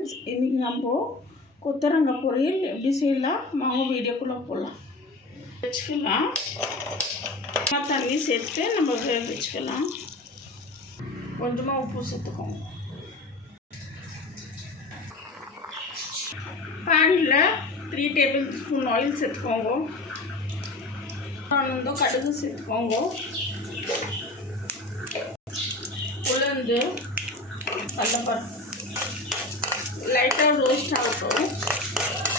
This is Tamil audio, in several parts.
ஃப்ரெண்ட்ஸ், இன்றைக்கி நம்ம கொத்தரங்காய் பொரியல் எப்படி செய்யலாம் மாவு வீடியோக்குள்ளே போடலாம். வச்சுக்கலாம். தண்ணி சேர்த்து நம்ம வேக வச்சுக்கலாம். கொஞ்சமாக உப்பு சேர்த்துக்கோங்க. பேனில் 3 டேபிள் ஸ்பூன் ஆயில் சேர்த்துக்கோங்க. கடுகு சேர்த்துக்கோங்க. உளுந்து, கடலைப்பருப்பு லைட்டாக ரோஸ்ட் ஆகட்டும்.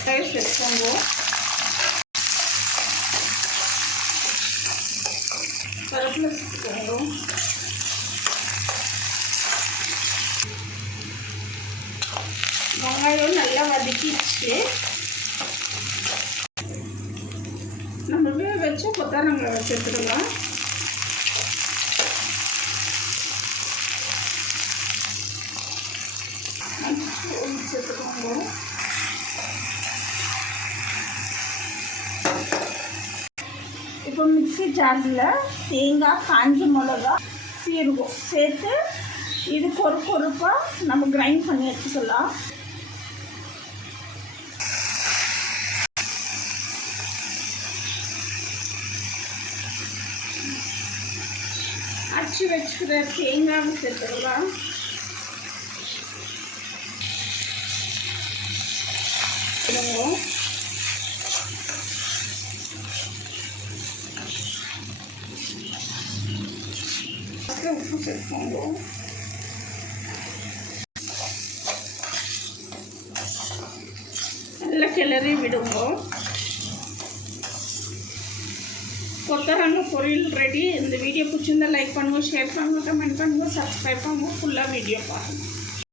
சேர்த்துக்கோங்க. கருவேப்பிலை சேர்த்துக்கோங்க. வெங்காயம் நல்லா வதக்கிடுச்சு. நம்ம வேக வச்சு கொத்தரங்காய் சேர்த்துக்கலாம். சேர்த்துக்கோங்க. இப்போ மிக்ஸி ஜாரில் தேங்காய், காஞ்ச மிளகா, சீரகம் சேர்த்து இது கொறுப்பாக நம்ம கிரைண்ட் பண்ணி வச்சுக்கலாம். அரைச்சி வச்சுக்கிற தேங்காவை சேர்த்துக்கலாம். உப்பு சேர்த்துக்கோங்க. நல்லா கிளறி விடுங்க. கொத்தரங்காய் பொரியல் ரெடி. இந்த வீடியோ பிடிச்சிருந்தா லைக் பண்ணுங்கள், ஷேர் பண்ணுங்கள், கமெண்ட் பண்ணுங்கள், சப்ஸ்கிரைப் பண்ணுங்கள். ஃபுல்லாக வீடியோ பாருங்கள்.